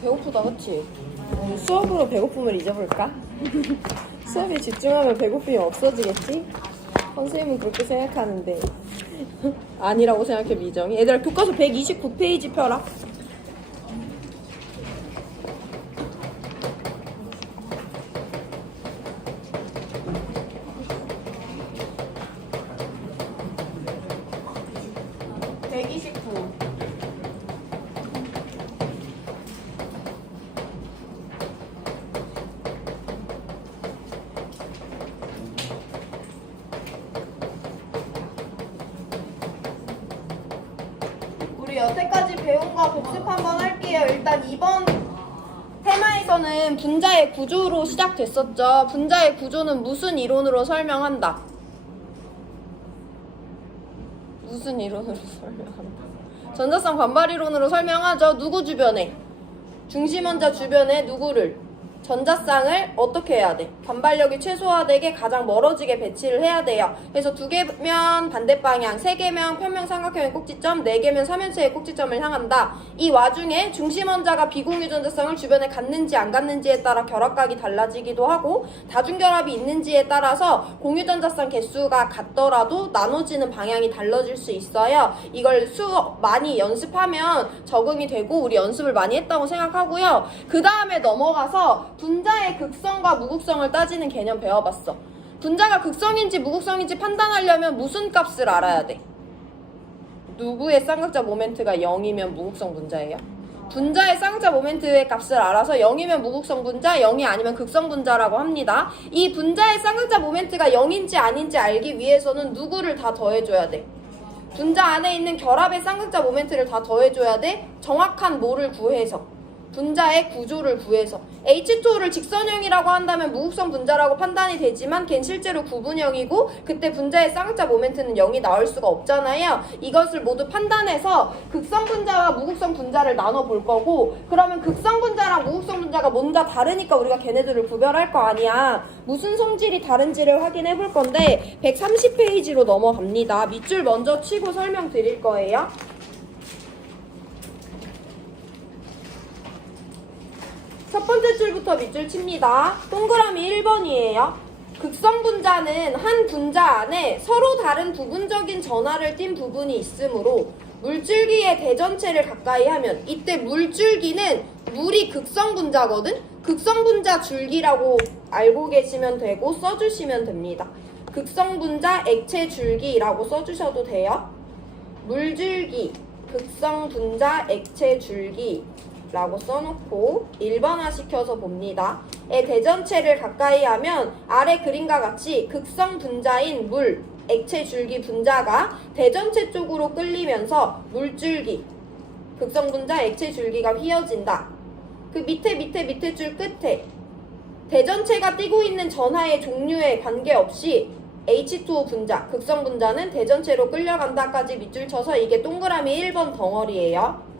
배고프다, 그치? 수업으로 배고픔을 잊어볼까? 수업에 집중하면 배고픔이 없어지겠지? 선생님은 그렇게 생각하는데 아니라고 생각해, 미정이. 얘들아, 교과서 129페이지 펴라. 우리 여태까지 배운 거 복습 한번 할게요. 일단 이번 테마에서는 분자의 구조로 시작됐었죠. 분자의 구조는 무슨 이론으로 설명한다? 무슨 이론으로 설명한다? 전자쌍 반발 이론으로 설명하죠. 누구 주변에? 중심원자 주변에 누구를? 전자쌍을 어떻게 해야 돼? 반발력이 최소화되게 가장 멀어지게 배치를 해야 돼요. 그래서 2개면 반대 방향, 3개면 평면 삼각형의 꼭지점, 4개면 삼연체의 꼭지점을 향한다. 이 와중에 중심원자가 비공유 전자쌍을 주변에 갖는지 안 갖는지에 따라 결합각이 달라지기도 하고, 다중결합이 있는지에 따라서 공유 전자쌍 개수가 같더라도 나눠지는 방향이 달라질 수 있어요. 이걸 수업 많이 연습하면 적응이 되고 우리 연습을 많이 했다고 생각하고요. 그 다음에 넘어가서 분자의 극성과 무극성을 따지는 개념 배워봤어. 분자가 극성인지 무극성인지 판단하려면 무슨 값을 알아야 돼? 누구의 쌍극자 모멘트가 0이면 무극성 분자예요? 분자의 쌍극자 모멘트의 값을 알아서 0이면 무극성 분자, 0이 아니면 극성 분자라고 합니다. 이 분자의 쌍극자 모멘트가 0인지 아닌지 알기 위해서는 누구를 다 더해줘야 돼? 분자 안에 있는 결합의 쌍극자 모멘트를 다 더해줘야 돼? 정확한 뭐를 구해서? 분자의 구조를 구해서. H2O를 직선형이라고 한다면 무극성 분자라고 판단이 되지만 걘 실제로 구분형이고 그때 분자의 쌍극자 모멘트는 0이 나올 수가 없잖아요. 이것을 모두 판단해서 극성 분자와 무극성 분자를 나눠 볼 거고, 그러면 극성 분자랑 무극성 분자가 뭔가 다르니까 우리가 걔네들을 구별할 거 아니야. 무슨 성질이 다른지를 확인해 볼 건데 130페이지로 넘어갑니다. 밑줄 먼저 치고 설명드릴 거예요. 첫 번째 줄부터 밑줄 칩니다. 동그라미 1번이에요. 극성 분자는 한 분자 안에 서로 다른 부분적인 전하를 띤 부분이 있으므로 물줄기의 대전체를 가까이 하면, 이때 물줄기는 물이 극성 분자거든? 극성 분자 줄기라고 알고 계시면 되고 써주시면 됩니다. 극성 분자 액체 줄기라고 써주셔도 돼요. 물줄기, 극성 분자 액체 줄기 라고 써놓고 1번화 시켜서 봅니다. 의 대전체를 가까이 하면 아래 그림과 같이 극성 분자인 물, 액체 줄기 분자가 대전체 쪽으로 끌리면서 물줄기, 극성 분자 액체 줄기가 휘어진다. 그 밑에 줄 끝에 대전체가 띄고 있는 전하의 종류에 관계없이 H2O 분자, 극성 분자는 대전체로 끌려간다까지 밑줄 쳐서 이게 동그라미 1번 덩어리예요.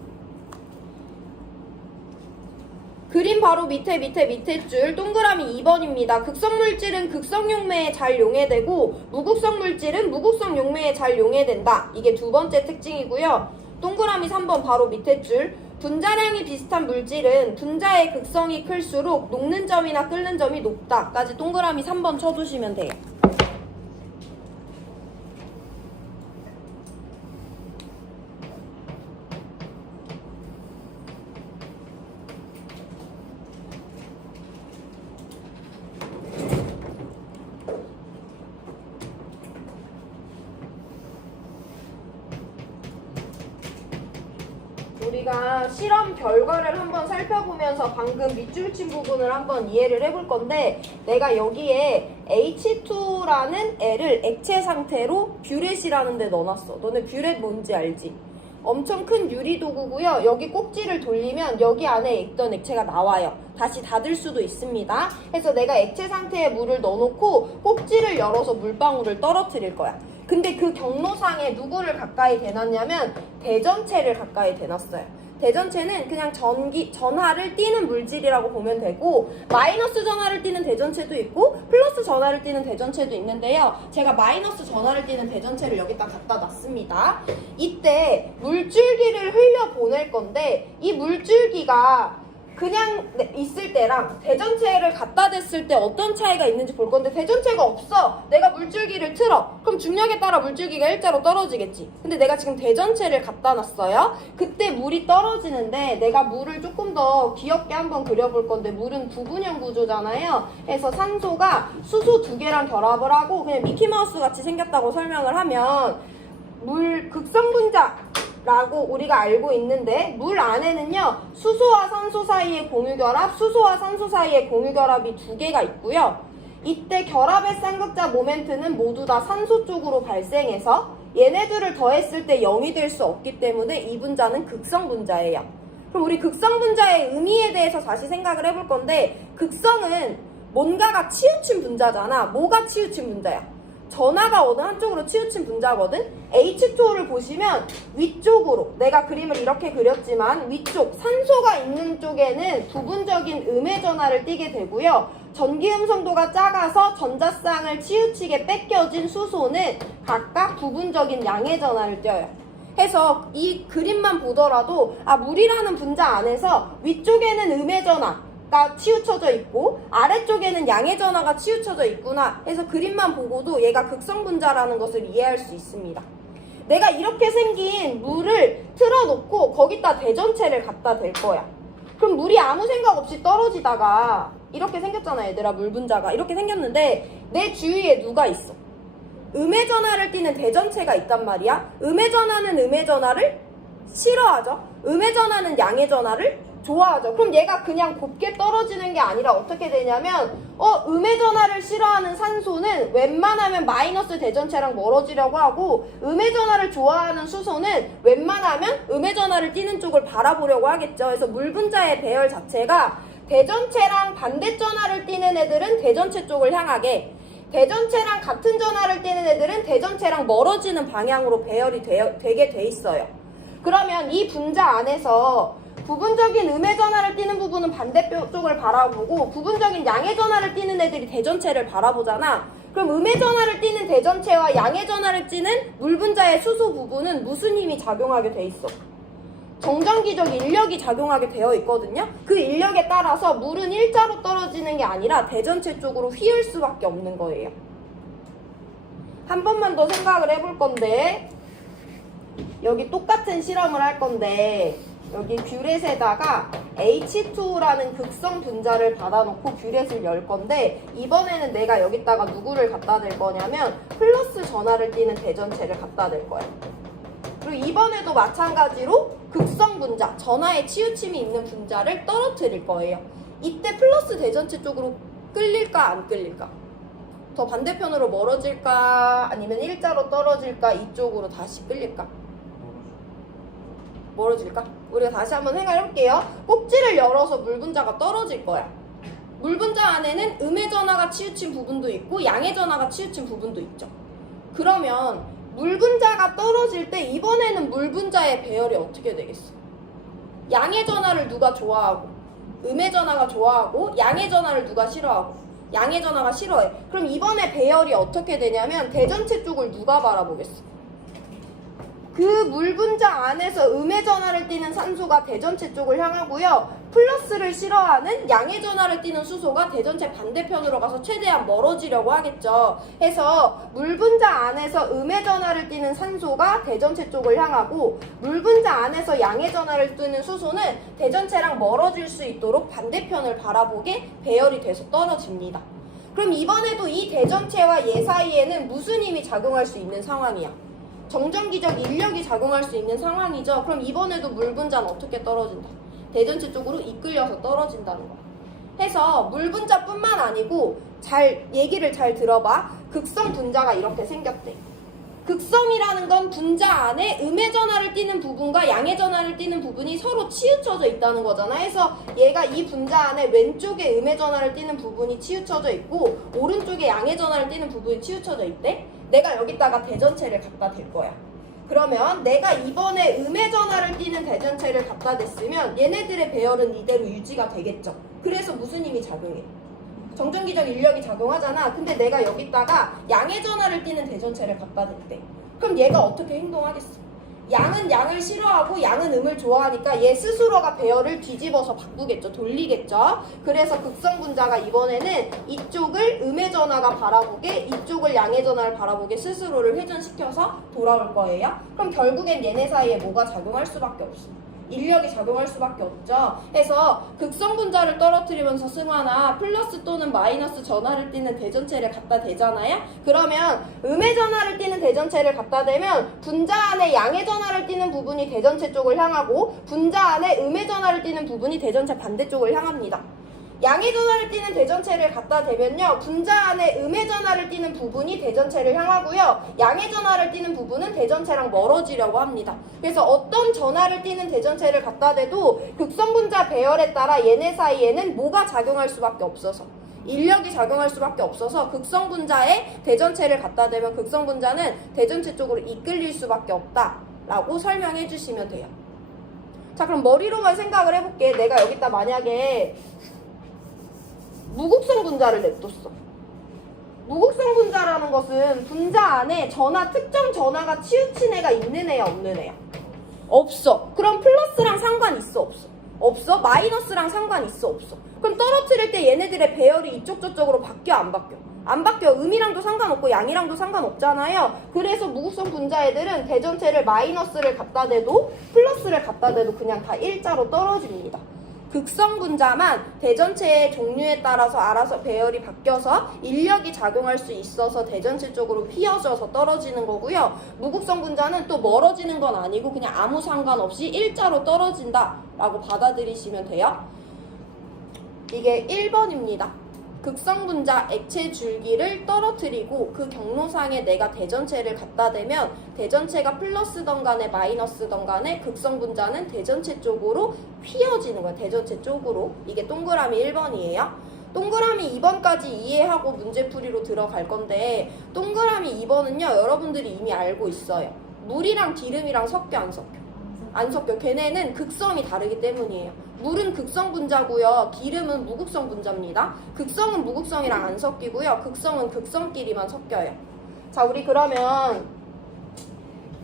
그림 바로 밑에 줄 동그라미 2번입니다. 극성 물질은 극성 용매에 잘 용해되고 무극성 물질은 무극성 용매에 잘 용해된다. 이게 두 번째 특징이고요. 동그라미 3번 바로 밑에 줄 분자량이 비슷한 물질은 분자의 극성이 클수록 녹는 점이나 끓는 점이 높다까지 동그라미 3번 쳐두시면 돼요. 우리가 실험 결과를 한번 살펴보면서 방금 밑줄 친 부분을 한번 이해를 해볼 건데, 내가 여기에 H2라는 애를 액체 상태로 뷰렛이라는 데 넣어놨어. 너네 뷰렛 뭔지 알지? 엄청 큰 유리 도구고요. 여기 꼭지를 돌리면 여기 안에 있던 액체가 나와요. 다시 닫을 수도 있습니다. 그래서 내가 액체 상태에 물을 넣어놓고 꼭지를 열어서 물방울을 떨어뜨릴 거야. 근데 그 경로상에 누구를 가까이 대놨냐면 대전체를 가까이 대놨어요. 대전체는 그냥 전하를 띠는 물질이라고 보면 되고, 마이너스 전하를 띠는 대전체도 있고 플러스 전하를 띠는 대전체도 있는데요. 제가 마이너스 전하를 띠는 대전체를 여기다 갖다 놨습니다. 이때 물줄기를 흘려 보낼 건데, 이 물줄기가 그냥 있을 때랑 대전체를 갖다 댔을 때 어떤 차이가 있는지 볼 건데, 대전체가 없어. 내가 물줄기를 틀어. 그럼 중력에 따라 물줄기가 일자로 떨어지겠지. 근데 내가 지금 대전체를 갖다 놨어요. 그때 물이 떨어지는데, 내가 물을 조금 더 귀엽게 한번 그려볼 건데, 물은 부분형 구조잖아요. 그래서 산소가 수소 2개랑 결합을 하고 그냥 미키마우스 같이 생겼다고 설명을 하면, 물 극성분자 라고 우리가 알고 있는데, 물 안에는요 수소와 산소 사이의 공유결합, 수소와 산소 사이의 공유결합이 2개가 있고요. 이때 결합의 쌍극자 모멘트는 모두 다 산소 쪽으로 발생해서 얘네들을 더했을 때 0이 될 수 없기 때문에 이 분자는 극성분자예요. 그럼 우리 극성분자의 의미에 대해서 다시 생각을 해볼 건데, 극성은 뭔가가 치우친 분자잖아. 뭐가 치우친 분자야? 전하가 어느 한쪽으로 치우친 분자거든? H2O를 보시면 위쪽으로, 내가 그림을 이렇게 그렸지만 위쪽, 산소가 있는 쪽에는 부분적인 음의 전하를 띠게 되고요. 전기 음성도가 작아서 전자쌍을 치우치게 뺏겨진 수소는 각각 부분적인 양의 전하를 띄어요. 해서 이 그림만 보더라도, 물이라는 분자 안에서 위쪽에는 음의 전하가 치우쳐져 있고 아래쪽에는 양의 전하가 치우쳐져 있구나 해서 그림만 보고도 얘가 극성분자라는 것을 이해할 수 있습니다. 내가 이렇게 생긴 물을 틀어놓고 거기다 대전체를 갖다 댈 거야. 그럼 물이 아무 생각 없이 떨어지다가 이렇게 생겼잖아, 얘들아. 물 분자가 이렇게 생겼는데 내 주위에 누가 있어? 음의 전하를 띠는 대전체가 있단 말이야. 음의 전하는 음의 전하를 싫어하죠. 음의 전하는 양의 전하를 좋아하죠. 그럼 얘가 그냥 곱게 떨어지는 게 아니라 어떻게 되냐면, 음의 전하를 싫어하는 산소는 웬만하면 마이너스 대전체랑 멀어지려고 하고, 음의 전하를 좋아하는 수소는 웬만하면 음의 전하를 띠는 쪽을 바라보려고 하겠죠. 그래서 물 분자의 배열 자체가 대전체랑 반대 전하를 띠는 애들은 대전체 쪽을 향하게, 대전체랑 같은 전하를 띠는 애들은 대전체랑 멀어지는 방향으로 배열이 되게 돼 있어요. 그러면 이 분자 안에서 부분적인 음의 전하를 띠는 부분은 반대쪽을 바라보고 부분적인 양의 전하를 띠는 애들이 대전체를 바라보잖아. 그럼 음의 전하를 띠는 대전체와 양의 전하를 띠는 물 분자의 수소 부분은 무슨 힘이 작용하게 돼 있어? 정전기적 인력이 작용하게 되어 있거든요. 그 인력에 따라서 물은 일자로 떨어지는 게 아니라 대전체 쪽으로 휘을 수밖에 없는 거예요. 한 번만 더 생각을 해볼 건데, 여기 똑같은 실험을 할 건데, 여기 뷰렛에다가 H2O라는 극성 분자를 받아놓고 뷰렛을 열 건데, 이번에는 내가 여기다가 누구를 갖다 댈 거냐면 플러스 전하를 띠는 대전체를 갖다 댈 거야. 그리고 이번에도 마찬가지로 극성 분자, 전하에 치우침이 있는 분자를 떨어뜨릴 거예요. 이때 플러스 대전체 쪽으로 끌릴까 안 끌릴까? 더 반대편으로 멀어질까 아니면 일자로 떨어질까? 이쪽으로 다시 끌릴까? 멀어질까? 우리가 다시 한번 생각해볼게요. 꼭지를 열어서 물 분자가 떨어질 거야. 물 분자 안에는 음의 전하가 치우친 부분도 있고 양의 전하가 치우친 부분도 있죠. 그러면 물 분자가 떨어질 때 이번에는 물 분자의 배열이 어떻게 되겠어? 양의 전하를 누가 좋아하고 음의 전하가 좋아하고 양의 전하를 누가 싫어하고 양의 전하가 싫어해. 그럼 이번에 배열이 어떻게 되냐면 대전체 쪽을 누가 바라보겠어? 그 물 분자 안에서 음의 전하를 띠는 산소가 대전체 쪽을 향하고요. 플러스를 싫어하는 양의 전하를 띠는 수소가 대전체 반대편으로 가서 최대한 멀어지려고 하겠죠. 해서 물 분자 안에서 음의 전하를 띠는 산소가 대전체 쪽을 향하고, 물 분자 안에서 양의 전하를 띠는 수소는 대전체랑 멀어질 수 있도록 반대편을 바라보게 배열이 돼서 떨어집니다. 그럼 이번에도 이 대전체와 얘 사이에는 무슨 힘이 작용할 수 있는 상황이야? 정전기적 인력이 작용할 수 있는 상황이죠. 그럼 이번에도 물 분자는 어떻게 떨어진다? 대전체 쪽으로 이끌려서 떨어진다는 거야. 해서 물 분자뿐만 아니고 얘기를 잘 들어봐. 극성 분자가 이렇게 생겼대. 극성이라는 건 분자 안에 음의 전하를 띠는 부분과 양의 전하를 띠는 부분이 서로 치우쳐져 있다는 거잖아. 해서 얘가 이 분자 안에 왼쪽에 음의 전하를 띠는 부분이 치우쳐져 있고 오른쪽에 양의 전하를 띠는 부분이 치우쳐져 있대. 내가 여기다가 대전체를 갖다 댈 거야. 그러면 내가 이번에 음의 전하를 띠는 대전체를 갖다 댔으면 얘네들의 배열은 이대로 유지가 되겠죠. 그래서 무슨 힘이 작용해? 정전기적 인력이 작용하잖아. 근데 내가 여기다가 양의 전하를 띠는 대전체를 갖다 댔대. 그럼 얘가 어떻게 행동하겠어? 양은 양을 싫어하고 양은 음을 좋아하니까 얘 스스로가 배열을 뒤집어서 바꾸겠죠. 돌리겠죠. 그래서 극성분자가 이번에는 이쪽을 음의 전하가 바라보게, 이쪽을 양의 전하를 바라보게 스스로를 회전시켜서 돌아올 거예요. 그럼 결국엔 얘네 사이에 뭐가 작용할 수밖에 없어. 인력이 작용할 수밖에 없죠. 해서 극성분자를 떨어뜨리면서 승화나 플러스 또는 마이너스 전하를 띠는 대전체를 갖다 대잖아요. 그러면 음의 전하를 띠는 대전체를 갖다 대면 분자 안에 양의 전하를 띠는 부분이 대전체 쪽을 향하고 분자 안에 음의 전하를 띠는 부분이 대전체 반대쪽을 향합니다. 양의 전하를 띠는 대전체를 갖다 대면요, 분자 안에 음의 전하를 띠는 부분이 대전체를 향하고요, 양의 전하를 띠는 부분은 대전체랑 멀어지려고 합니다. 그래서 어떤 전하를 띠는 대전체를 갖다 대도 극성분자 배열에 따라 얘네 사이에는 뭐가 작용할 수밖에 없어서, 인력이 작용할 수밖에 없어서 극성분자에 대전체를 갖다 대면 극성분자는 대전체 쪽으로 이끌릴 수밖에 없다라고 설명해 주시면 돼요. 자, 그럼 머리로만 생각을 해볼게. 내가 여기다 만약에 무극성 분자를 냅뒀어. 무극성 분자라는 것은 분자 안에 전하, 특정 전하가 치우친 애가 있는 애야, 없는 애야? 없어. 그럼 플러스랑 상관 있어, 없어? 없어. 마이너스랑 상관 있어, 없어? 그럼 떨어뜨릴 때 얘네들의 배열이 이쪽 저쪽으로 바뀌어, 안 바뀌어? 안 바뀌어. 음이랑도 상관없고 양이랑도 상관없잖아요. 그래서 무극성 분자 애들은 대전체를 마이너스를 갖다 대도 플러스를 갖다 대도 그냥 다 일자로 떨어집니다. 극성 분자만 대전체의 종류에 따라서 알아서 배열이 바뀌어서 인력이 작용할 수 있어서 대전체 쪽으로 휘어져서 떨어지는 거고요. 무극성 분자는 또 멀어지는 건 아니고 그냥 아무 상관없이 일자로 떨어진다라고 받아들이시면 돼요. 이게 1번입니다. 극성 분자 액체 줄기를 떨어뜨리고 그 경로상에 내가 대전체를 갖다 대면 대전체가 플러스던 간에 마이너스던 간에 극성 분자는 대전체 쪽으로 휘어지는 거야. 대전체 쪽으로. 이게 동그라미 1번이에요. 동그라미 2번까지 이해하고 문제풀이로 들어갈 건데, 동그라미 2번은요 여러분들이 이미 알고 있어요. 물이랑 기름이랑 섞여, 안 섞여? 안 섞여. 걔네는 극성이 다르기 때문이에요. 물은 극성 분자고요. 기름은 무극성 분자입니다. 극성은 무극성이랑 안 섞이고요. 극성은 극성끼리만 섞여요. 자, 우리 그러면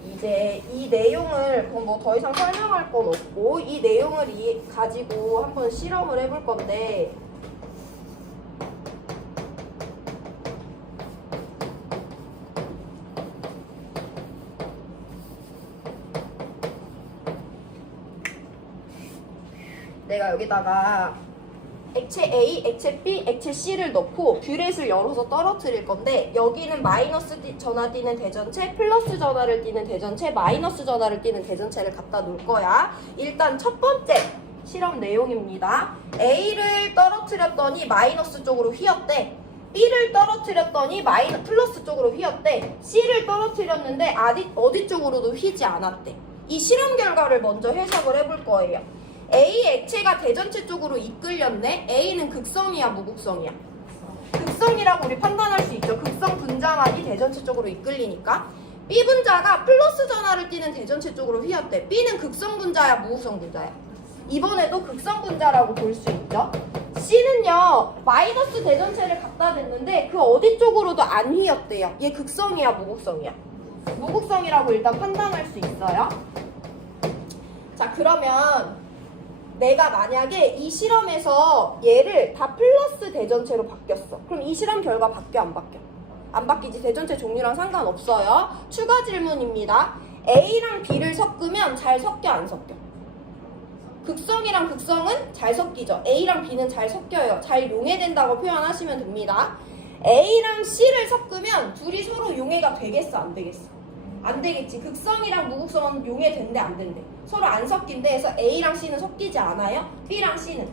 이제 이 내용을 뭐 더 이상 설명할 건 없고 이 내용을 가지고 한번 실험을 해볼 건데, 내가 여기다가 액체 A, 액체 B, 액체 C를 넣고 뷰렛을 열어서 떨어뜨릴 건데, 여기는 마이너스 전하 띠는 대전체, 플러스 전하를 띠는 대전체, 마이너스 전하를 띠는 대전체를 갖다 놓을 거야. 일단 첫 번째 실험 내용입니다. A를 떨어뜨렸더니 마이너스 쪽으로 휘었대. B를 떨어뜨렸더니 플러스 쪽으로 휘었대. C를 떨어뜨렸는데 어디 쪽으로도 휘지 않았대. 이 실험 결과를 먼저 해석을 해볼 거예요. A 액체가 대전체 쪽으로 이끌렸네. A는 극성이야, 무극성이야? 극성이라고 우리 판단할 수 있죠. 극성 분자만이 대전체 쪽으로 이끌리니까. B 분자가 플러스 전하를 띠는 대전체 쪽으로 휘었대. B는 극성 분자야, 무극성 분자야? 이번에도 극성 분자라고 볼 수 있죠. C는요 마이너스 대전체를 갖다 댔는데 그 어디 쪽으로도 안 휘었대요. 얘 극성이야, 무극성이야? 무극성이라고 일단 판단할 수 있어요. 자, 그러면 내가 만약에 이 실험에서 얘를 다 플러스 대전체로 바뀌었어. 그럼 이 실험 결과 바뀌어, 안 바뀌어? 안 바뀌지. 대전체 종류랑 상관없어요. 추가 질문입니다. A랑 B를 섞으면 잘 섞여, 안 섞여? 극성이랑 극성은 잘 섞이죠. A랑 B는 잘 섞여요. 잘 용해된다고 표현하시면 됩니다. A랑 C를 섞으면 둘이 서로 용해가 되겠어, 안 되겠어? 안 되겠지. 극성이랑 무극성은 용해된대, 안 된대? 서로 안 섞인대. 해서 A랑 C는 섞이지 않아요. B랑 C는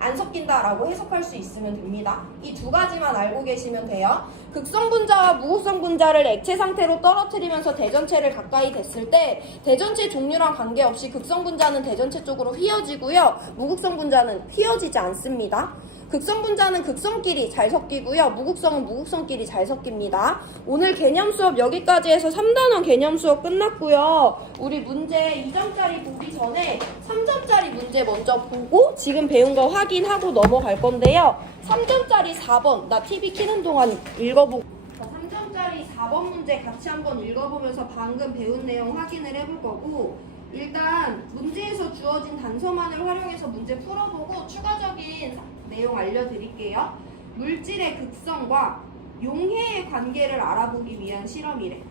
안 섞인다라고 해석할 수 있으면 됩니다. 이 두 가지만 알고 계시면 돼요. 극성 분자와 무극성 분자를 액체 상태로 떨어뜨리면서 대전체를 가까이 댔을 때 대전체 종류랑 관계없이 극성 분자는 대전체 쪽으로 휘어지고요. 무극성 분자는 휘어지지 않습니다. 극성 분자는 극성끼리 잘 섞이고요. 무극성은 무극성끼리 잘 섞입니다. 오늘 개념 수업 여기까지 해서 3단원 개념 수업 끝났고요. 우리 문제 2점짜리 보기 전에 3점짜리 문제 먼저 보고 지금 배운 거 확인하고 넘어갈 건데요. 3점짜리 4번 나 TV 켜는 동안 읽어보고 3점짜리 4번 문제 같이 한번 읽어보면서 방금 배운 내용 확인을 해볼 거고, 일단 문제에서 주어진 단서만을 활용해서 문제 풀어보고 추가적인 내용 알려드릴게요. 물질의 극성과 용해의 관계를 알아보기 위한 실험이래.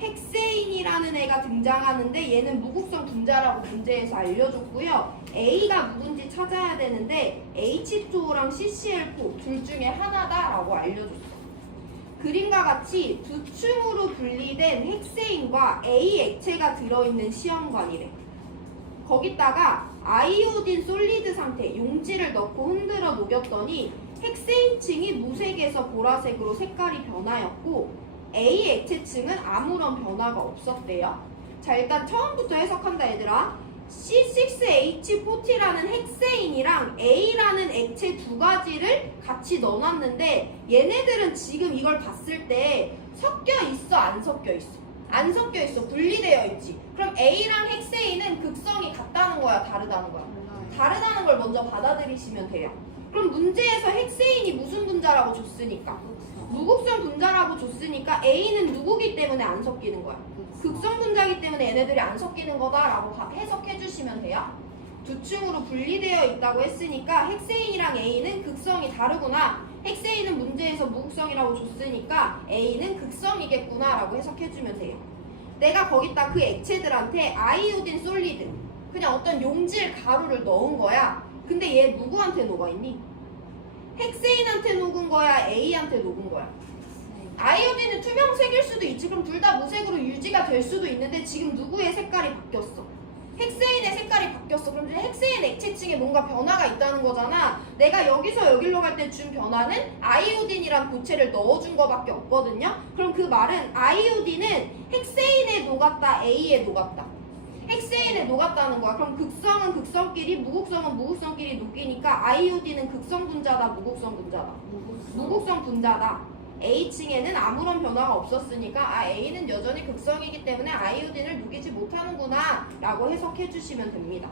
헥세인이라는 애가 등장하는데 얘는 무극성 분자라고 문제에서 알려줬고요. A가 누군지 찾아야 되는데 H2O랑 CCl4 둘 중에 하나다라고 알려줬어. 그림과 같이 두 층으로 분리된 헥세인과 A 액체가 들어있는 시험관이래. 거기다가 아이오딘 솔리드 상태 용지를 넣고 흔들어 녹였더니 헥세인층이 무색에서 보라색으로 색깔이 변하였고 A 액체층은 아무런 변화가 없었대요. 자, 일단 처음부터 해석한다 얘들아. C6H40라는 헥세인이랑 A라는 액체 두 가지를 같이 넣어놨는데 얘네들은 지금 이걸 봤을 때 섞여 있어, 안 섞여 있어? 안 섞여 있어, 분리되어 있지. 그럼 A랑 헥세인은 극성이 같다는 거야, 다르다는 거야? 다르다는 걸 먼저 받아들이시면 돼요. 그럼 문제에서 헥세인이 무슨 분자라고 줬으니까? 무극성 분자라고 줬으니까 A는 누구기 때문에 안 섞이는 거야? 극성 분자이기 때문에 얘네들이 안 섞이는 거다라고 해석해 주시면 돼요. 두 층으로 분리되어 있다고 했으니까 헥세인이랑 A는 극성이 다르구나. 헥세인은 문제에서 무극성이라고 줬으니까 A는 극성이겠구나 라고 해석해 주면 돼요. 내가 거기다 그 액체들한테 아이오딘 솔리드, 그냥 어떤 용질 가루를 넣은 거야. 근데 얘 누구한테 녹아있니? 헥세인한테 녹은 거야? A한테 녹은 거야? 아이오딘은 투명색일 수도 있지. 그럼 둘 다 무색으로 유지가 될 수도 있는데 지금 누구의 색깔이 바뀌었어? 헥세인의 색깔이 바뀌었어. 그럼 이제 헥세인 액체층에 뭔가 변화가 있다는 거잖아. 내가 여기서 여기로 갈 때 준 변화는 아이오딘이란 고체를 넣어준 거밖에 없거든요. 그럼 그 말은 아이오딘은 헥세인에 녹았다, A에 녹았다. 헥세인에 녹았다는 거야. 그럼 극성은 극성끼리, 무극성은 무극성끼리 녹이니까 아이오딘은 극성 분자다, 무극성 분자다? 무극성 분자다. A층에는 아무런 변화가 없었으니까 A는 여전히 극성이기 때문에 아이오딘을 녹이지 못하는구나 라고 해석해 주시면 됩니다.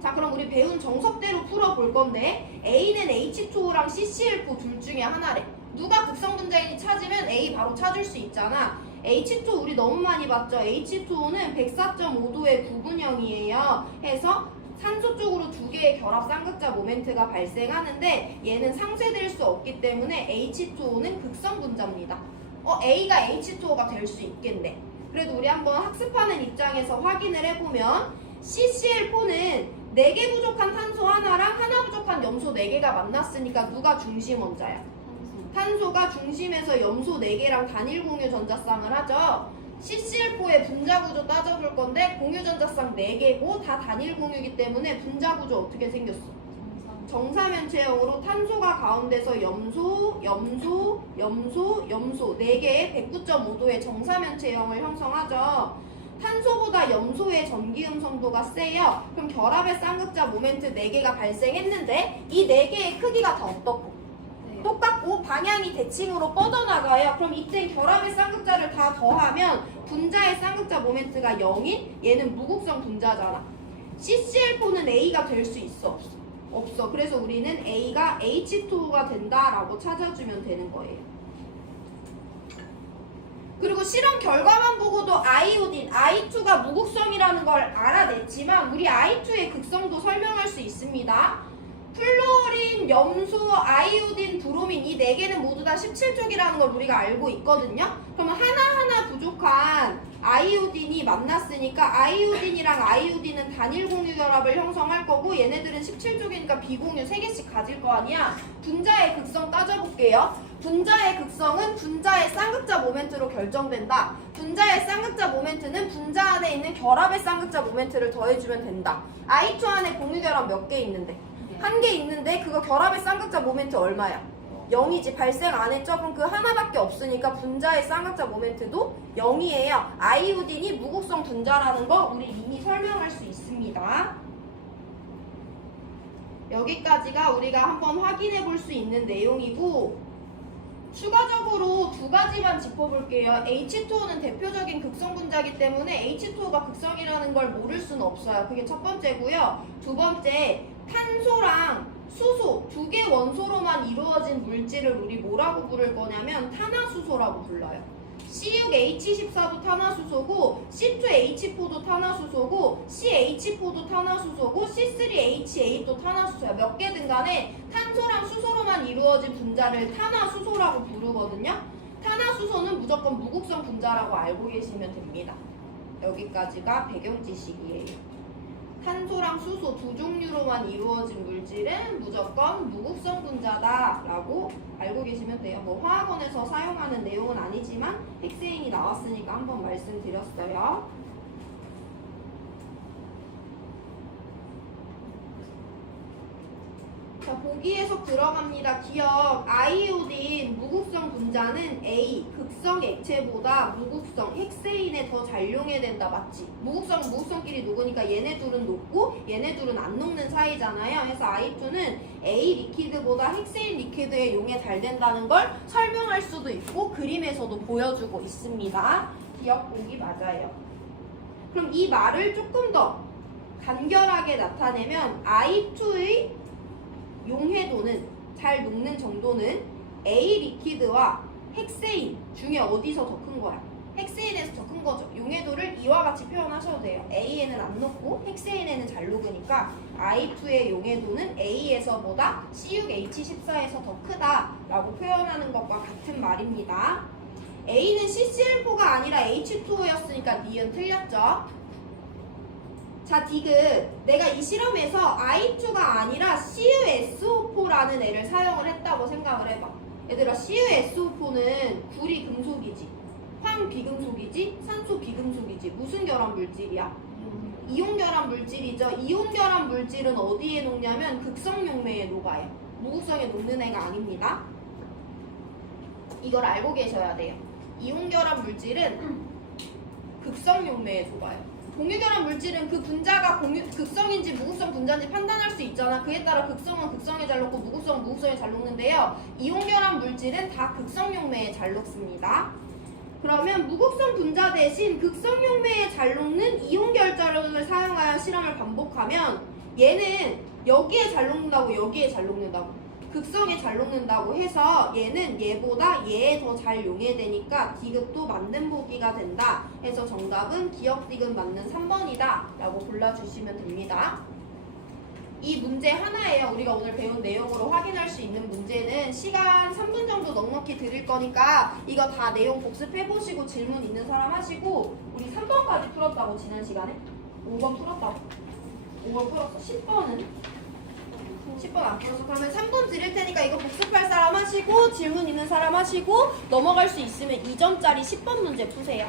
자, 그럼 우리 배운 정석대로 풀어볼 건데 A는 H2O랑 CCl4 둘 중에 하나래. 누가 극성 분자인지 찾으면 A 바로 찾을 수 있잖아. H2O 우리 너무 많이 봤죠? H2O는 104.5도의 구분형이에요. 해서 산소 쪽으로 두 개의 결합 쌍극자 모멘트가 발생하는데 얘는 상쇄될 수 없기 때문에 H2O는 극성 분자입니다. A가 H2O가 될 수 있겠네. 그래도 우리 한번 학습하는 입장에서 확인을 해보면 CCl4는 4개 부족한 탄소 하나랑 하나 부족한 염소 4개가 만났으니까 누가 중심 원자야? 탄소가 중심에서 염소 4개랑 단일 공유 전자쌍을 하죠. CCl4의 분자 구조 따져볼 건데 공유 전자쌍 4개고 다 단일 공유이기 때문에 분자 구조 어떻게 생겼어? 정사면체형으로 탄소가 가운데서 염소 4개의 109.5도의 정사면체형을 형성하죠. 탄소보다 염소의 전기음성도가 세요. 그럼 결합의 쌍극자 모멘트 4개가 발생했는데 이 4개의 크기가 다 어떻고? 똑같고 방향이 대칭으로 뻗어나가요. 그럼 이때 결합의 쌍극자를 다 더하면 분자의 쌍극자 모멘트가 0인 얘는 무극성 분자잖아. CCl4는 A가 될 수 있어? 없어. 그래서 우리는 A가 H2O가 된다라고 찾아주면 되는 거예요. 그리고 실험 결과만 보고도 아이오딘, I2가 무극성이라는 걸 알아냈지만 우리 I2의 극성도 설명할 수 있습니다. 플로린, 염소, 아이오딘, 브로민 이 4개는 모두 다 17족이라는 걸 우리가 알고 있거든요. 그러면 하나하나 부족한 아이오딘이 만났으니까 아이오딘이랑 아이오딘은 단일 공유 결합을 형성할 거고 얘네들은 17족이니까 비공유 3개씩 가질 거 아니야. 분자의 극성 따져볼게요. 분자의 극성은 분자의 쌍극자 모멘트로 결정된다. 분자의 쌍극자 모멘트는 분자 안에 있는 결합의 쌍극자 모멘트를 더해주면 된다. I2 안에 공유 결합 몇 개 있는데? 1개 있는데 그거 결합의 쌍극자 모멘트 얼마야? 0이지. 발생 안 했죠? 그럼 그 하나밖에 없으니까 분자의 쌍극자 모멘트도 0이에요. 아이오딘이 무극성 분자라는 거 우리 이미 설명할 수 있습니다. 여기까지가 우리가 한번 확인해 볼 수 있는 내용이고, 추가적으로 두 가지만 짚어볼게요. H2O는 대표적인 극성 분자이기 때문에 H2O가 극성이라는 걸 모를 수는 없어요. 그게 첫 번째고요. 두 번째, 탄소랑 수소 두 개 원소로만 이루어진 물질을 우리 뭐라고 부를 거냐면 탄화수소라고 불러요. C6H14도 탄화수소고, C2H4도 탄화수소고, CH4도 탄화수소고, C3H8도 탄화수소야. 몇 개든 간에 탄소랑 수소로만 이루어진 분자를 탄화수소라고 부르거든요. 탄화수소는 무조건 무극성 분자라고 알고 계시면 됩니다. 여기까지가 배경 지식이에요. 탄소랑 수소 두 종류로만 이루어진 물질은 무조건 무극성 분자다라고 알고 계시면 돼요. 뭐 화학원에서 사용하는 내용은 아니지만 헥세인이 나왔으니까 한번 말씀드렸어요. 자, 보기 해석 들어갑니다. 기억. 아이오딘 무극성 분자는 A, 극성 액체보다 무극성 헥세인에 더 잘 용해된다. 맞지? 무극성끼리 녹으니까 얘네 둘은 녹고 얘네 둘은 안 녹는 사이잖아요. 그래서 I2는 A 리퀴드보다 헥세인 리퀴드에 용해 잘 된다는 걸 설명할 수도 있고 그림에서도 보여주고 있습니다. 기억 보기 맞아요. 그럼 이 말을 조금 더 간결하게 나타내면 I2의 용해도는, 잘 녹는 정도는 A 리퀴드와 헥세인 중에 어디서 더 큰 거야? 헥세인에서 더 큰 거죠. 용해도를 이와 같이 표현하셔도 돼요. A에는 안 녹고 헥세인에는 잘 녹으니까 I2의 용해도는 A에서보다 C6H14에서 더 크다라고 표현하는 것과 같은 말입니다. A는 CCl4가 아니라 H2O였으니까 니은 틀렸죠? 자, 디귿. 내가 이 실험에서 I2가 아니라 CuSO4라는 애를 사용을 했다고 생각을 해봐. 얘들아, CuSO4는 구리 금속이지, 황 비금속이지, 산소 비금속이지. 무슨 결합 물질이야? 이온 결합 물질이죠. 이온 결합 물질은 어디에 녹냐면 극성 용매에 녹아요. 무극성에 녹는 애가 아닙니다. 이걸 알고 계셔야 돼요. 이온 결합 물질은 극성 용매에 녹아요. 공유결합 물질은 그 분자가 극성인지 무극성 분자인지 판단할 수 있잖아. 그에 따라 극성은 극성에 잘 녹고 무극성은 무극성에 잘 녹는데요. 이온결합 물질은 다 극성 용매에 잘 녹습니다. 그러면 무극성 분자 대신 극성 용매에 잘 녹는 이온결자를 사용하여 실험을 반복하면 얘는 여기에 잘 녹는다고 여기에 잘 녹는다고 극성에 잘 녹는다고 해서 얘는 얘보다 얘에 더 잘 용해되니까 디귿도 맞는 보기가 된다. 해서 정답은 기억 디귿 맞는 3번이다 라고 골라주시면 됩니다. 이 문제 하나예요. 우리가 오늘 배운 내용으로 확인할 수 있는 문제는 시간 3분 정도 넉넉히 드릴 거니까 이거 다 내용 복습해보시고 질문 있는 사람 하시고, 우리 3번까지 풀었다고 지난 시간에? 5번 풀었다고? 5번 풀었어. 10번 안 풀었어. 그러면 3분 드릴 테니까 이거 복습할 사람 하시고 질문 있는 사람 하시고 넘어갈 수 있으면 2점짜리 10번 문제 푸세요.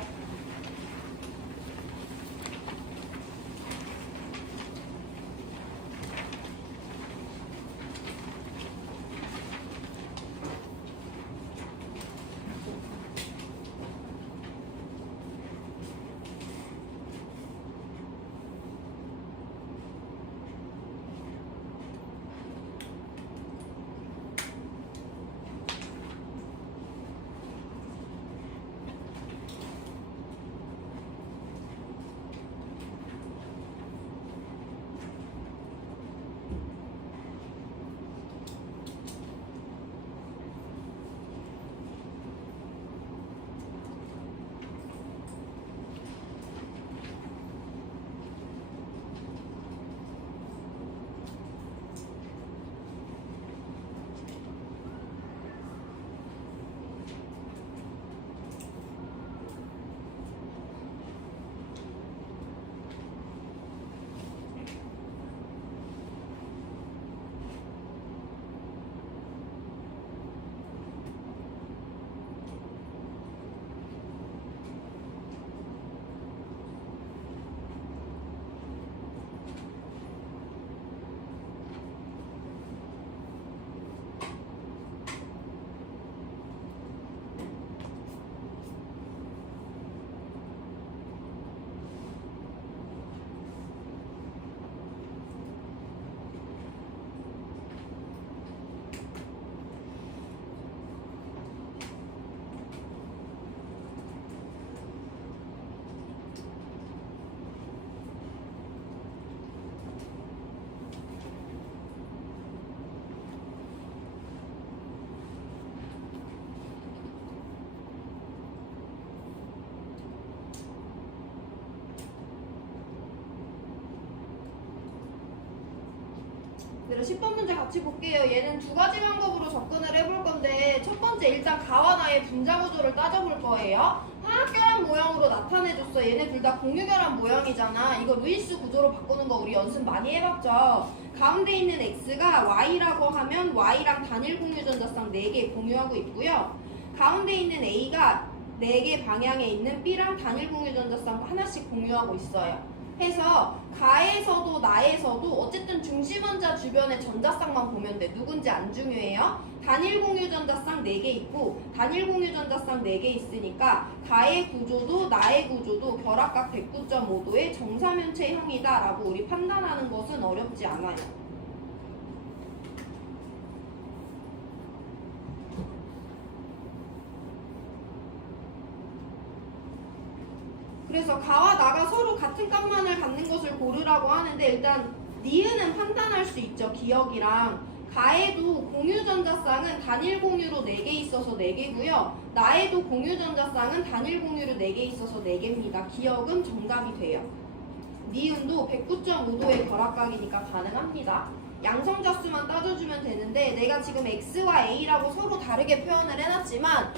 얘들아 10번 문제 같이 볼게요. 얘는 두 가지 방법으로 접근을 해볼 건데 첫 번째 일단 가와 나의 분자 구조를 따져볼 거예요. 화학결합 모형으로 나타내줬어. 얘네 둘 다 공유결합 모형이잖아. 이거 루이스 구조로 바꾸는 거 우리 연습 많이 해봤죠. 가운데 있는 X가 Y라고 하면 Y랑 단일 공유전자쌍 4개 공유하고 있고요. 가운데 있는 A가 4개 방향에 있는 B랑 단일 공유전자쌍 하나씩 공유하고 있어요. 해서 가에서도 나에서도 어쨌든 중심원자 주변의 전자쌍만 보면 돼. 누군지 안 중요해요. 단일 공유전자쌍 4개 있고 단일 공유전자쌍 4개 있으니까 가의 구조도 나의 구조도 결합각 109.5도의 정사면체형이다 라고 우리 판단하는 것은 어렵지 않아요. 그래서 가와 나가 서로 같은 값만을 갖는 것을 고르라고 하는데 일단 니은은 판단할 수 있죠. 기억이랑 가에도 공유전자쌍은 단일 공유로 4개 있어서 4개고요. 나에도 공유전자쌍은 단일 공유로 4개 있어서 4개입니다. 기억은 정답이 돼요. 니은도 109.5도의 결합각이니까 가능합니다. 양성자수만 따져주면 되는데 내가 지금 X와 A라고 서로 다르게 표현을 해놨지만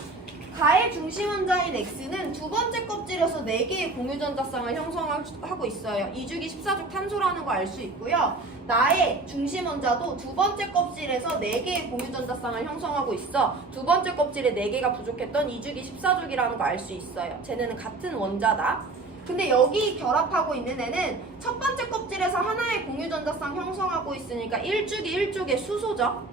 가의 중심원자인 X는 두 번째 껍질에서 4개의 공유전자쌍을 형성하고 있어요. 2주기 14족 탄소라는 거 알 수 있고요. 나의 중심원자도 두 번째 껍질에서 4개의 공유전자쌍을 형성하고 있어. 두 번째 껍질에 4개가 부족했던 2주기 14족이라는 거 알 수 있어요. 쟤네는 같은 원자다. 근데 여기 결합하고 있는 애는 첫 번째 껍질에서 하나의 공유전자쌍 형성하고 있으니까 1주기 1족의 수소죠.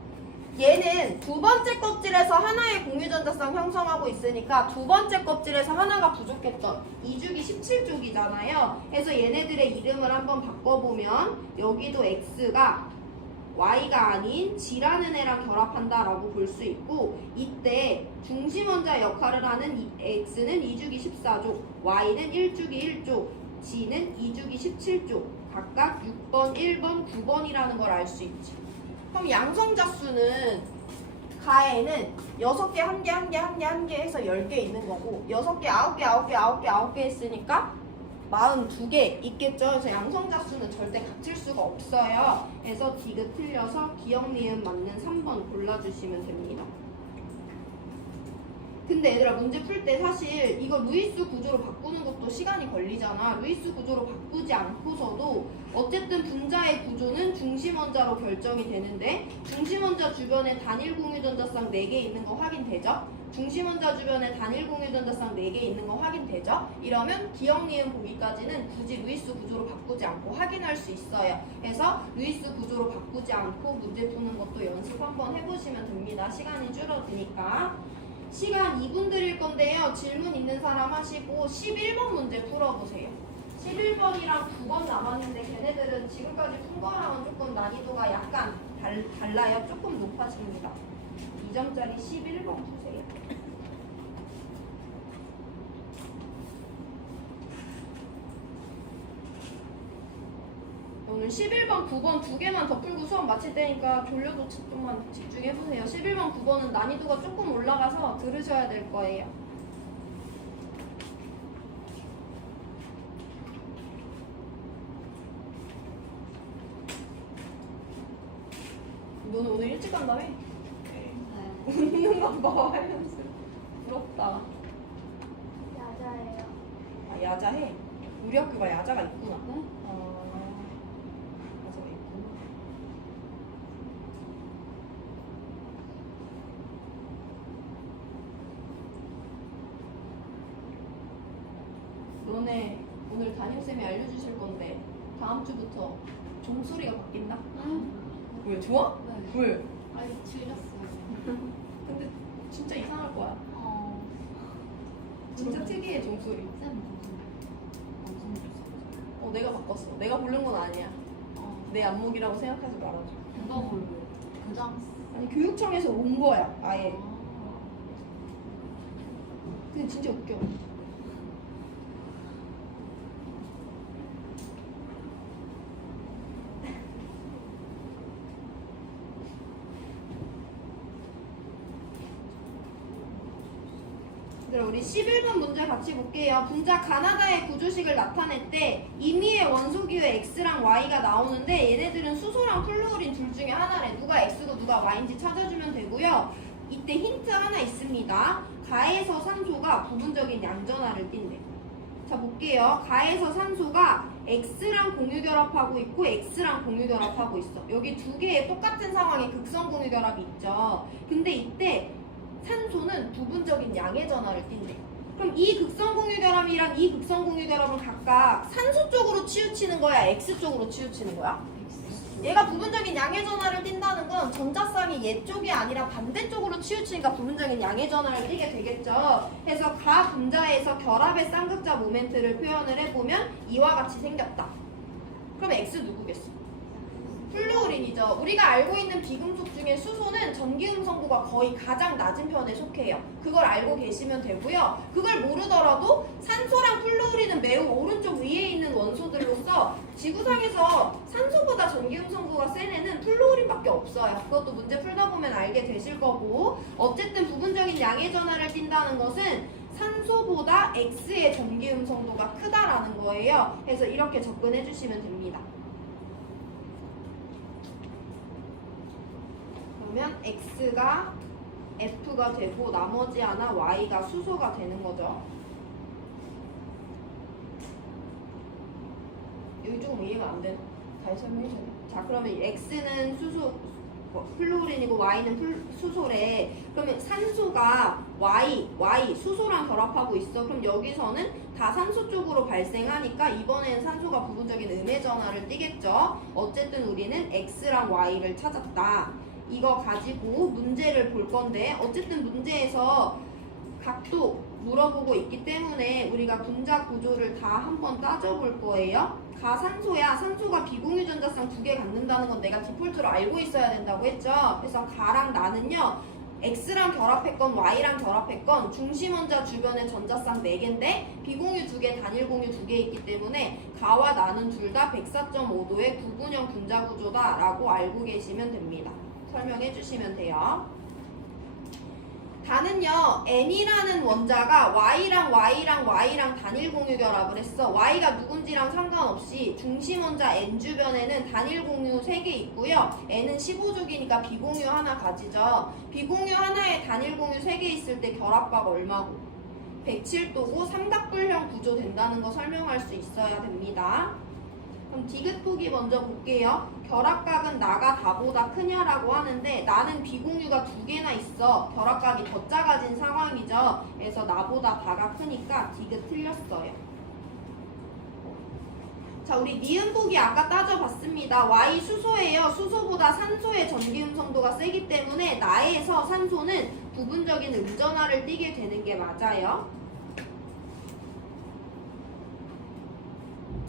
얘는 두 번째 껍질에서 하나의 공유전자쌍 형성하고 있으니까 두 번째 껍질에서 하나가 부족했던 2주기 17족이잖아요. 그래서 얘네들의 이름을 한번 바꿔보면 여기도 X가 Y가 아닌 G라는 애랑 결합한다라고 볼 수 있고 이때 중심원자 역할을 하는 X는 2주기 14족, Y는 1주기 1족, G는 2주기 17족 각각 6번, 1번, 9번이라는 걸 알 수 있지. 그럼 양성자수는 가에는 6개, 1개, 1개, 1개, 1개 해서 10개 있는 거고 6개, 9개, 9개, 9개, 9개 했으니까 42개 있겠죠. 그래서 양성자수는 절대 같을 수가 없어요. 그래서 디귿 틀려서 기억, 니은 맞는 3번 골라주시면 됩니다. 근데 얘들아 문제 풀 때 사실 이거 루이스 구조로 바꾸는 것도 시간이 걸리잖아. 루이스 구조로 바꾸지 않고서도 어쨌든 분자의 구조는 중심원자로 결정이 되는데 중심원자 주변에 단일 공유전자쌍 4개 있는 거 확인되죠? 중심원자 주변에 단일 공유전자쌍 4개 있는 거 확인되죠? 이러면 기억, 니은 보기까지는 굳이 루이스 구조로 바꾸지 않고 확인할 수 있어요. 그래서 루이스 구조로 바꾸지 않고 문제 푸는 것도 연습 한번 해보시면 됩니다. 시간이 줄어드니까. 시간 2분 드릴 건데요. 질문 있는 사람 하시고 11번 문제 풀어보세요. 11번이랑 9번 남았는데 걔네들은 지금까지 푼 거랑은 조금 난이도가 약간 달라요. 조금 높아집니다. 2점짜리 11번 푸세요. 오늘 11번, 9번 두 개만 더 풀고 수업 마칠 때니까 졸려도 조금만 집중해보세요. 11번, 9번은 난이도가 조금 올라가서 들으셔야 될 거예요. 너는 오늘 일찍 간다며? 네. 웃는 거 봐, 하면서. 부럽다. 야자예요. 아, 야자해? 우리 학교가 야자가 있구나. 응? 야자가 있구나. 너네 오늘 담임쌤이 알려주실 건데 다음 주부터 종소리가 바뀐다? 왜, 좋아? 네. 왜? 아니 질렸어요. 근데 진짜 이상할 거야. 어. 진짜 특이해, 종소리. 쌤 무슨 줬어요? 내가 바꿨어. 내가 부른 건 아니야. 내 안목이라고 생각하지 말아줘. 누가 볼래? 교장. 아니, 교육청에서 온 거야, 아예. 근데 진짜 웃겨. 그럼 우리 11번 문제 같이 볼게요. 분자 가나다의 구조식을 나타낼 때 임의의 원소기호 x랑 y가 나오는데 얘네들은 수소랑 플루오린 둘 중에 하나래. 누가 x고 누가 y인지 찾아주면 되고요. 이때 힌트 하나 있습니다. 가에서 산소가 부분적인 양전하를 띈대. 자 볼게요. 가에서 산소가 X랑 공유결합하고 있고 X랑 공유결합하고 있어. 여기 두 개의 똑같은 상황에 극성 공유결합이 있죠. 근데 이때 산소는 부분적인 양의 전하를 띈대. 그럼 이 극성 공유결합이랑 이 극성 공유결합은 각각 산소 쪽으로 치우치는 거야? X 쪽으로 치우치는 거야? 얘가 부분적인 양의 전하를 띈다는 건 전자쌍이 얘 쪽이 아니라 반대쪽으로 치우치니까 부분적인 양의 전하를 띠게 되겠죠. 그래서 가 분자에서 결합의 쌍극자 모멘트를 표현을 해보면 이와 같이 생겼다. 그럼 X 누구겠어? 플루오린이죠. 우리가 알고 있는 비금속 중에 수소는 전기음성도가 거의 가장 낮은 편에 속해요. 그걸 알고 계시면 되고요. 그걸 모르더라도 산소랑 플루오린은 매우 오른쪽 위에 있는 원소들로서 지구상에서 산소보다 전기음성도가 센 애는 플루오린밖에 없어요. 그것도 문제 풀다 보면 알게 되실 거고, 어쨌든 부분적인 양의 전하를 띈다는 것은 산소보다 X의 전기음성도가 크다라는 거예요. 그래서 이렇게 접근해 주시면 됩니다. 그러면 X가 F가 되고 나머지 하나 Y가 수소가 되는 거죠. 여기 조금 이해가 안 되나? 다시 설명해 주세요. 자, 그러면 X는 수소, 플루오린이고 Y는 수소래. 그러면 산소가 Y, 수소랑 결합하고 있어. 그럼 여기서는 다 산소 쪽으로 발생하니까 이번에는 산소가 부분적인 음의 전하를 띠겠죠. 어쨌든 우리는 X랑 Y를 찾았다. 이거 가지고 문제를 볼 건데, 어쨌든 문제에서 각도 물어보고 있기 때문에 우리가 분자 구조를 다 한번 따져볼 거예요. 가산소야. 산소가 비공유 전자쌍 두 개 갖는다는 건 내가 디폴트로 알고 있어야 된다고 했죠. 그래서 가랑 나는요, X랑 결합했건 Y랑 결합했건 중심 원자 주변에 전자쌍 4개인데 비공유 2개, 단일 공유 2개 있기 때문에 가와 나는 둘 다 104.5도의 구분형 분자 구조다 라고 알고 계시면 됩니다. 설명해 주시면 돼요. 다는요, N이라는 원자가 Y랑 단일 공유 결합을 했어. Y가 누군지랑 상관없이 중심 원자 N 주변에는 단일 공유 3개 있고요. N은 15족이니까 비공유 하나 가지죠. 비공유 하나에 단일 공유 3개 있을 때 결합가가 얼마고? 107도고 삼각불형 구조 된다는 거 설명할 수 있어야 됩니다. 그럼 디귿보기 먼저 볼게요. 결합각은 나가 다보다 크냐라고 하는데 나는 비공유가 2개나 있어. 결합각이 더 작아진 상황이죠. 그래서 나보다 다가 크니까 디귿 틀렸어요. 자, 우리 니은보기 아까 따져봤습니다. Y 수소예요. 수소보다 산소의 전기음성도가 세기 때문에 나에서 산소는 부분적인 음전하를 띠게 되는 게 맞아요.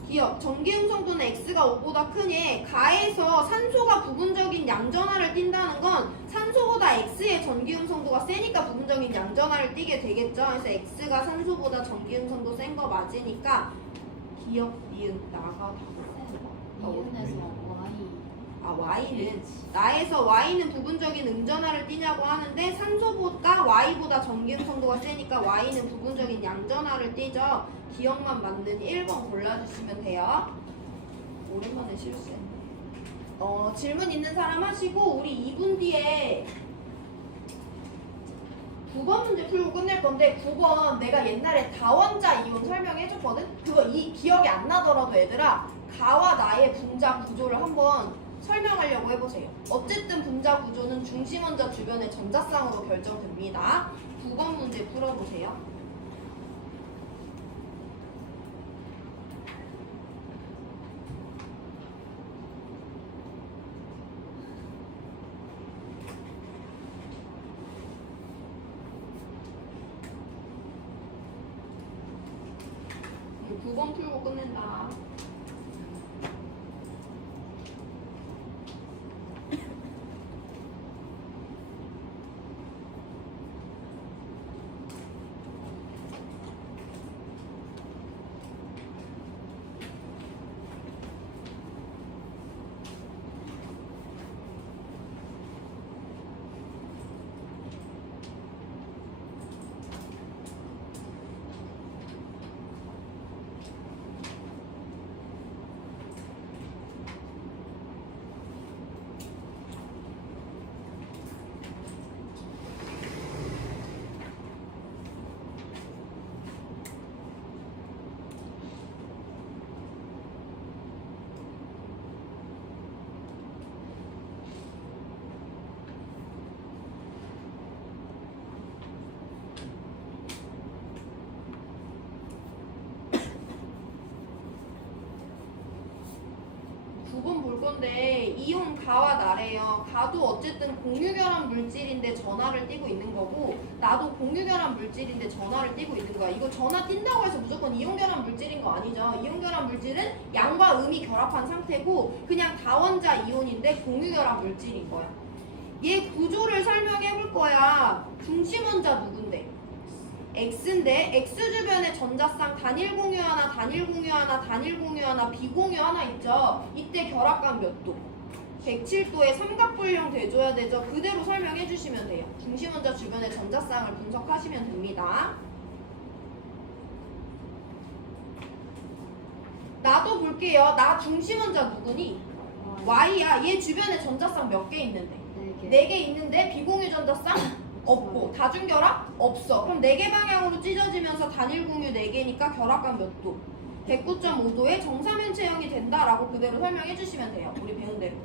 기억, 전기음성도는 X가 5보다 크니 가에서 산소가 부분적인 양전하를 띈다는 건 산소보다 X의 전기음성도가 세니까 부분적인 양전하를 띠게 되겠죠. 그래서 X가 산소보다 전기음성도 센 거 맞으니까 기억, 니은, 나가 이윤에서 Y는 나에서 Y는 부분적인 음전하를 띠냐고 하는데 산소보다 Y보다 전기음성도가 세니까 Y는 부분적인 양전하를 띠죠. 기억만 맞는 1번 골라주시면 돼요. 오랜만에 실수했네. 질문 있는 사람 하시고 우리 2분 뒤에 9번 문제 풀고 끝낼 건데 9번 내가 옛날에 다원자 이온 설명해줬거든? 그거 기억이 안 나더라도 얘들아 가와 나의 분자 구조를 한번 설명하려고 해보세요. 어쨌든 분자 구조는 중심 원자 주변의 전자쌍으로 결정됩니다. 9번 문제 풀어보세요. 두 번 풀고 끝낸다. 두 번 볼 건데 이온 가와 나래요. 가도 어쨌든 공유결합 물질인데 전하를 띠고 있는 거고 나도 공유결합 물질인데 전하를 띠고 있는 거야. 이거 전하 띈다고 해서 무조건 이온결합 물질인 거 아니죠. 이온결합 물질은 양과 음이 결합한 상태고 그냥 다원자 이온인데 공유결합 물질인 거야. 얘 구조를 설명해 볼 거야. 중심원자 누군데? X인데 X 주변에 전자쌍 단일 공유 하나, 단일 공유 하나, 단일 공유 하나, 비공유 하나 있죠. 이때 결합각 몇 도? 107도의 삼각불형 돼줘야 되죠. 그대로 설명해 주시면 돼요. 중심원자 주변의 전자쌍을 분석하시면 됩니다. 나도 볼게요. 나 중심원자 누구니? Y야. 얘 주변에 전자쌍 몇 개 있는데? 4개 있는데 비공유 전자쌍? 없고 다중결합? 없어. 그럼 4개 방향으로 찢어지면서 단일 공유 4개니까 결합각 몇 도? 109.5도의 정사면 체형이 된다라고 그대로 설명해 주시면 돼요. 우리 배운 대로.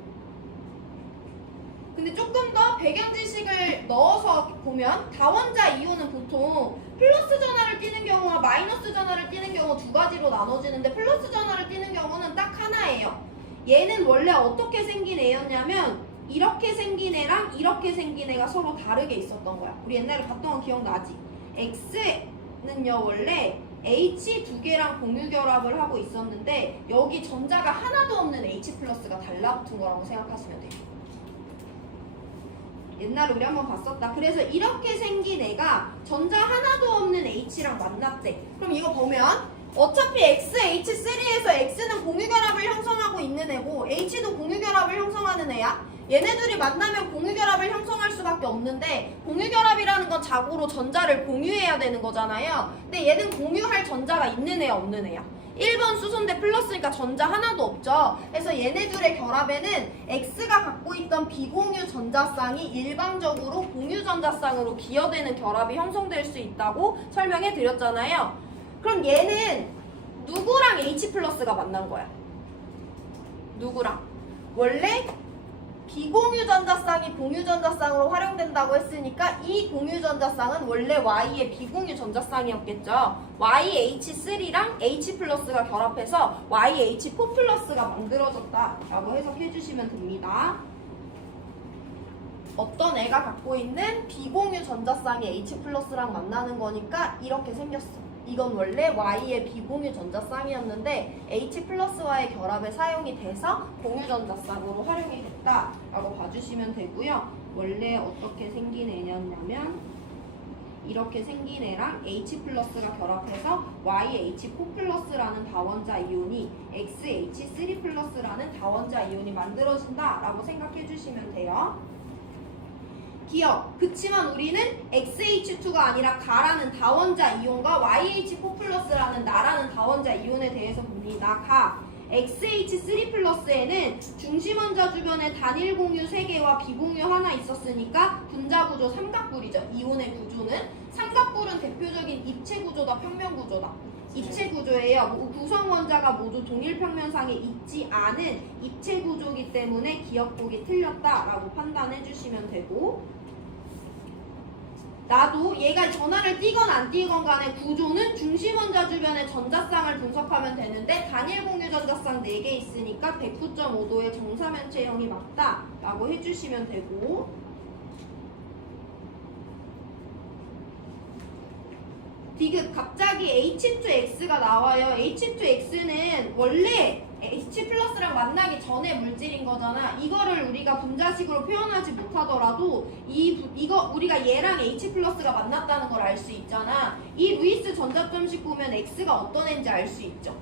근데 조금 더 배경 지식을 넣어서 보면 다원자 이온은 보통 플러스 전하를 띠는 경우와 마이너스 전하를 띠는 경우 두 가지로 나눠지는데 플러스 전하를 띠는 경우는 딱 하나예요. 얘는 원래 어떻게 생긴 애였냐면 이렇게 생긴 애랑 이렇게 생긴 애가 서로 다르게 있었던 거야. 우리 옛날에 봤던 거 기억나지? X는요 원래 H 두 개랑 공유 결합을 하고 있었는데 여기 전자가 하나도 없는 H 플러스가 달라붙은 거라고 생각하시면 돼요. 옛날에 우리 한번 봤었다. 그래서 이렇게 생긴 애가 전자 하나도 없는 H랑 만났대. 그럼 이거 보면 어차피 XH3에서 X는 공유결합을 형성하고 있는 애고 H도 공유결합을 형성하는 애야. 얘네들이 만나면 공유결합을 형성할 수밖에 없는데 공유결합이라는 건 자고로 전자를 공유해야 되는 거잖아요. 근데 얘는 공유할 전자가 있는 애야 없는 애야? 1번 수소인데 플러스니까 전자 하나도 없죠. 그래서 얘네들의 결합에는 X가 갖고 있던 비공유 전자쌍이 일방적으로 공유 전자쌍으로 기여되는 결합이 형성될 수 있다고 설명해 드렸잖아요. 그럼 얘는 누구랑 H 플러스가 만난 거야? 누구랑? 원래 비공유 전자쌍이 공유 전자쌍으로 활용된다고 했으니까 이 공유 전자쌍은 원래 Y의 비공유 전자쌍이었겠죠. YH3랑 H 플러스가 결합해서 YH4 플러스가 만들어졌다라고 해석해 주시면 됩니다. 어떤 애가 갖고 있는 비공유 전자쌍이 H 플러스랑 만나는 거니까 이렇게 생겼어. 이건 원래 Y의 비공유 전자쌍이었는데 H 플러스와의 결합에 사용이 돼서 공유 전자쌍으로 활용이 됐다라고 봐주시면 되고요. 원래 어떻게 생긴 애였냐면 이렇게 생긴 애랑 H 플러스가 결합해서 YH4 플러스라는 다원자 이온이 XH3 플러스라는 다원자 이온이 만들어진다라고 생각해 주시면 돼요. 기억. 그치만 우리는 XH2가 아니라 가라는 다원자 이온과 YH4 플러스라는 나라는 다원자 이온에 대해서 봅니다. 가. XH3 플러스에는 중심원자 주변에 단일 공유 3개와 비공유 하나 있었으니까 분자 구조 삼각뿔이죠. 이온의 구조는 삼각뿔은 대표적인 입체 구조다, 평면 구조다. 입체 구조예요. 구성 원자가 모두 동일 평면상에 있지 않은 입체 구조이기 때문에 기억폭이 틀렸다라고 판단해 주시면 되고, 나도 얘가 전하를 띄건 안 띄건 간에 구조는 중심 원자 주변의 전자쌍을 분석하면 되는데 단일 공유 전자쌍 4개 있으니까 109.5도의 정사면 체형이 맞다라고 해주시면 되고, 디귿. 갑자기 H2X가 나와요. H2X는 원래 H 플러스랑 만나기 전에 물질인 거잖아. 이거를 우리가 분자식으로 표현하지 못하더라도 이거 우리가 얘랑 H 플러스가 만났다는 걸 알 수 있잖아. 이 루이스 전자점식 보면 X가 어떤 애인지 알 수 있죠.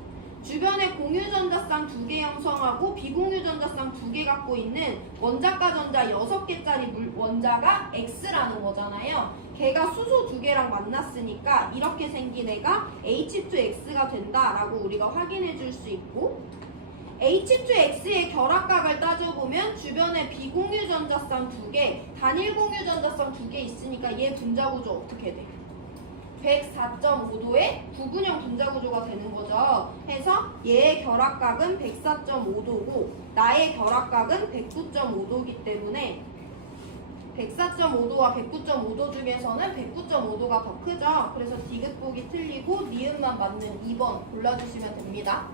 주변에 공유 전자쌍 2개 형성하고 비공유 전자쌍 2개 갖고 있는 원자가 전자 6개짜리 원자가 X라는 거잖아요. 걔가 수소 2개랑 만났으니까 이렇게 생긴 애가 H2X가 된다라고 우리가 확인해 줄 수 있고, H2X의 결합각을 따져보면 주변에 비공유 전자쌍 2개, 단일 공유 전자쌍 2개 있으니까 얘 분자구조 어떻게 돼? 104.5도의 부분형 분자구조가 되는 거죠. 해서 얘의 결합각은 104.5도고 나의 결합각은 109.5도이기 때문에 104.5도와 109.5도 중에서는 109.5도가 더 크죠. 그래서 디귿 보기 틀리고 니은만 맞는 2번 골라주시면 됩니다.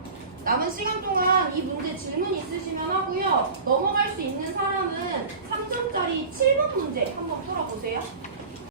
남은 시간 동안 이 문제 질문 있으시면 하고요. 넘어갈 수 있는 사람은 3점짜리 7번 문제 한번 풀어보세요.